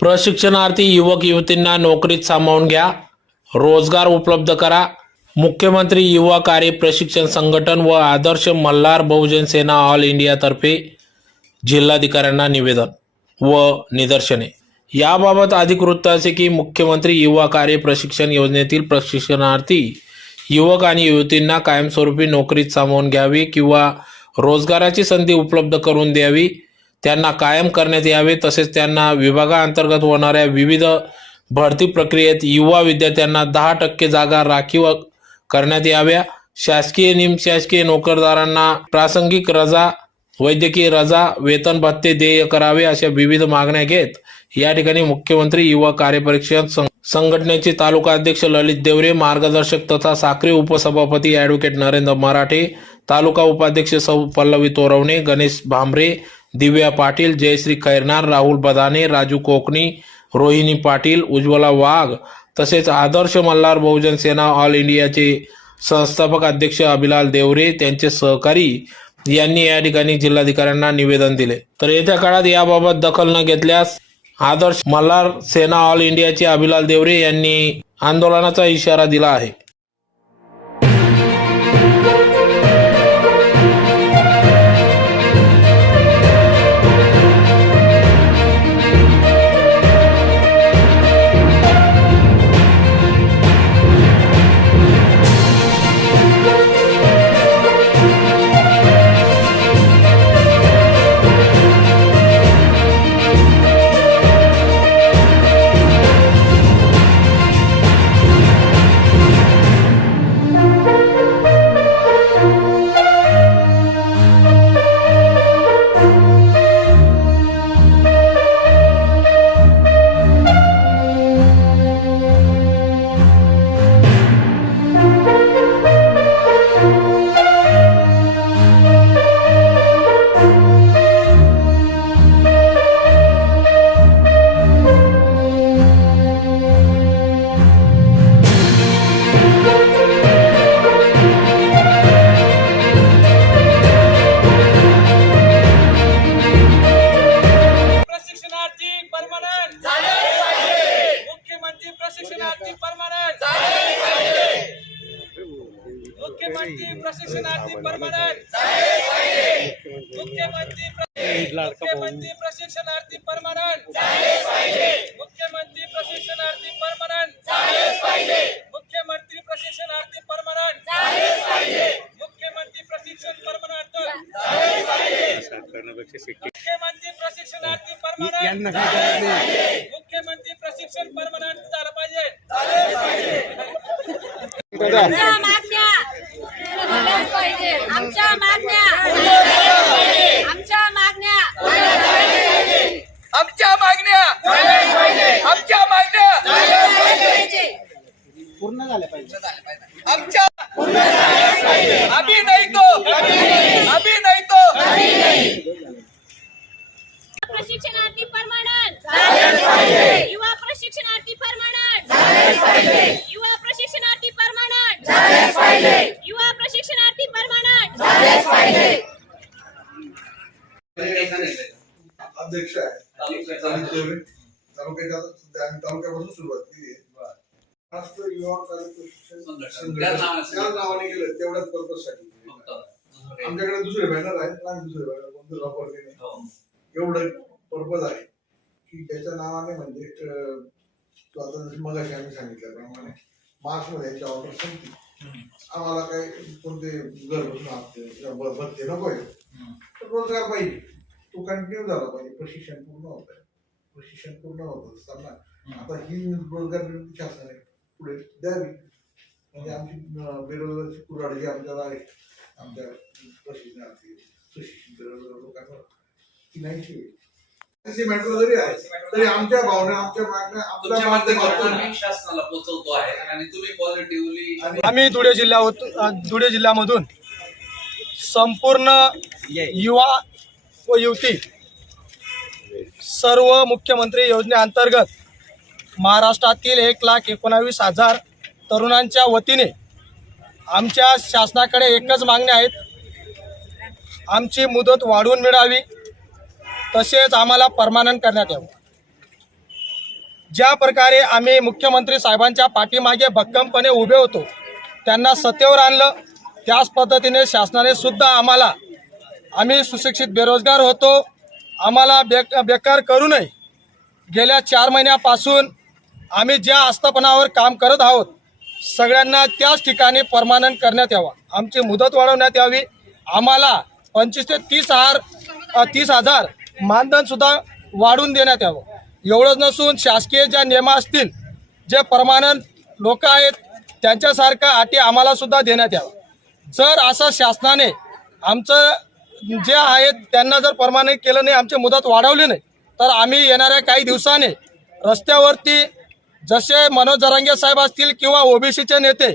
प्रशिक्षणार्थी युवक युवतींना नोकरीत सामावून घ्या. रोजगार उपलब्ध करा. मुख्यमंत्री युवा कार्य प्रशिक्षण संघटन व आदर्श मल्हार बहुजन सेना ऑल इंडियातर्फे जिल्हाधिकाऱ्यांना निवेदन व निदर्शने. याबाबत अधिक वृत्त असे की मुख्यमंत्री युवा कार्य प्रशिक्षण योजनेतील प्रशिक्षणार्थी युवक आणि युवतींना कायमस्वरूपी नोकरीत सामावून घ्यावी किंवा रोजगाराची संधी उपलब्ध करून द्यावी. त्यांना कायम करण्यात यावे. तसेच त्यांना विभागाअंतर्गत होणाऱ्या विविध भरती प्रक्रियेत युवा विद्यार्थ्यांना दहा टक्के जागा राखीव करण्यात याव्या. शासकीय निमशासकीय नोकरदारांना प्रासंगिक रजा वैद्यकीय रजा वेतन भत्ते देय करावे अशा विविध मागण्या घेत या ठिकाणी मुख्यमंत्री युवा कार्यपरीक्षण सं- संघटनेचे तालुका अध्यक्ष ललित देवरे मार्गदर्शक तथा साखरे उपसभापती ॲडव्होकेट नरेंद्र मराठे तालुका उपाध्यक्ष सौ पल्लवी तोरवणे गणेश भांबरे दिव्या पाटील जयश्री खैरनार राहुल बदाने राजू कोकणी रोहिणी पाटील उज्ज्वला वाघ तसेच आदर्श मल्हार बहुजन सेना ऑल इंडियाचे संस्थापक अध्यक्ष अभिलाल देवरे त्यांचे सहकारी यांनी या ठिकाणी जिल्हाधिकाऱ्यांना निवेदन दिले. तर येत्या काळात याबाबत दखल न घेतल्यास आदर्श मल्हार सेना ऑल इंडियाचे अभिलाल देवरे यांनी आंदोलनाचा इशारा दिला आहे. मुख्यमंत्री प्रशिक्षणार्थी परमनंट मुख्यमंत्री प्र- मुख्यमंत्री प्रशिक्षणार्थी परमनंट मुख्यमंत्री प्रशिक्षणार्थी परमनंट मुख्यमंत्री प्रशिक्षणार्थी परमनंट मुख्यमंत्री प्रशिक्षण परमनंट मुख्यमंत्री प्रशिक्षणार्थी परमनंट मुख्यमंत्री प्रशिक्षण परमनंट झालं पाहिजे आमच्या मागण्या दिल्याच पाहिजे आमच्या मागण्या आमच्या मागण्या आमच्या मागण्या आमच्या मागण्या आमच्या अभी नाही तो अभी नाही तो प्रशिक्षणार्थी परमानंट युवा प्रशिक्षणार्थी परमानंट युवा प्रशिक्षणार्थी परमानंट युवा प्रशिक्षणार्थी परमानंट अध्यक्ष आहे तालुक्याच्या सध्या आम्ही तालुक्यापासून सुरुवात केली आहे. महाराष्ट्र युवा नावाने केलं तेवढ्याच पर्पजसाठी आमच्याकडे दुसरे बॅनर आहेत पण आम्ही दुसरे बॅनर कोणतं वापरले नाही एवढं पर्पज आहे की त्याच्या नावाने म्हणजे तो आता जसं मगाशी आम्ही सांगितल्याप्रमाणे मार्च मध्ये याची ऑर्डर संपली. आम्हाला काय कोणते घर बसून ब- भत्ते नको आहे तर रोजगार पाहिजे. तो कंटिन्यू झाला पाहिजे. प्रशिक्षण पूर्ण होत आहे प्रशिक्षण पूर्ण होत असताना. आता ही रोजगार निर्मिती शासनाने पुढे द्यावी. म्हणजे आमची बेरोजगारची कुराड जी आमच्याला आहे आमच्या प्रशिक्षणार्थी सुशिक्षित बेरोजगार लोकांवर ती नाही ठेवी तशी मॅटर जरी आहे. तरी आमच्या भावना आमच्या मागण्या आपल्या तुमच्या माध्यमातून माध्यमातून मी शासनाला पोहोचवतो आहे. आणि तुम्ही पॉझिटिव्हली आणि आम्ही धुळे जिल्ह्यात धुळे जिल्ह्यामधून संपूर्ण युवा व युवती सर्व मुख्यमंत्री योजनेअंतर्गत महाराष्ट्रातील एक लाख एकोणावीस हजार तरुणांच्या वतीने आमच्या शासनाकडे एकच मागण्या आहेत आमची मुदत वाढवून मिळावी. तसेच आम्हाला परमानंट करण्यात यावं. ज्या प्रकारे आम्ही मुख्यमंत्री साहेबांच्या पाठीमागे भक्कमपणे उभे होतो त्यांना सत्तेवर आणलं त्याच पद्धतीने शासनाने सुद्धा आम्हाला आम्ही सुशिक्षित बेरोजगार होतो. आम्हाला बेक बेकार करू नये. गेल्या चार महिन्यापासून आम्ही ज्या आस्थापनावर काम करत आहोत सगळ्यांना त्याच ठिकाणी परमानंट करण्यात यावा. आमची मुदत वाढवण्यात यावी. आम्हाला पंचवीस ते तीस हजार तीस हजार मानधनसुद्धा वाढून वाढवून देण्यात यावं. एवढंच नसून शासकीय ज्या नियमा असतील जे परमानंट लोक आहेत त्यांच्यासारख्या अटी आम्हालासुद्धा देण्यात यावं. जर असं शासनाने आमचं जे आहेत त्यांना जर परमानंट केलं नाही आमची मुदत वाढवली नाही तर आम्ही येणाऱ्या काही दिवसाने रस्त्यावरती जसे मनोज जरांगे साहेब असतील किंवा ओबीसीचे नेते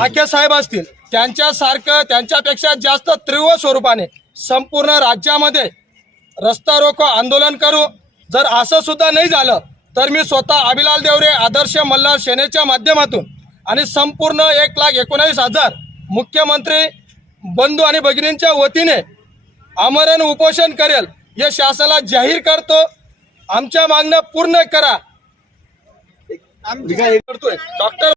आखे साहेब असतील त्यांच्यासारखं त्यांच्यापेक्षा जास्त तीव्र स्वरूपाने संपूर्ण राज्यामध्ये रस्ता रोको आंदोलन करू. जर असं सुद्धा नाही झालं तर मी स्वतः अभिलाल देवरे आदर्श मल्हार सेनेच्या माध्यमातून आणि संपूर्ण एक लाख एकोणावीस हजार मुख्यमंत्री बंधू आणि भगिनींच्या वतीने आमरण उपोषण करेल हे शासनाला जाहीर करतो. आमच्या मागण्या पूर्ण करा. करतोय. डॉक्टर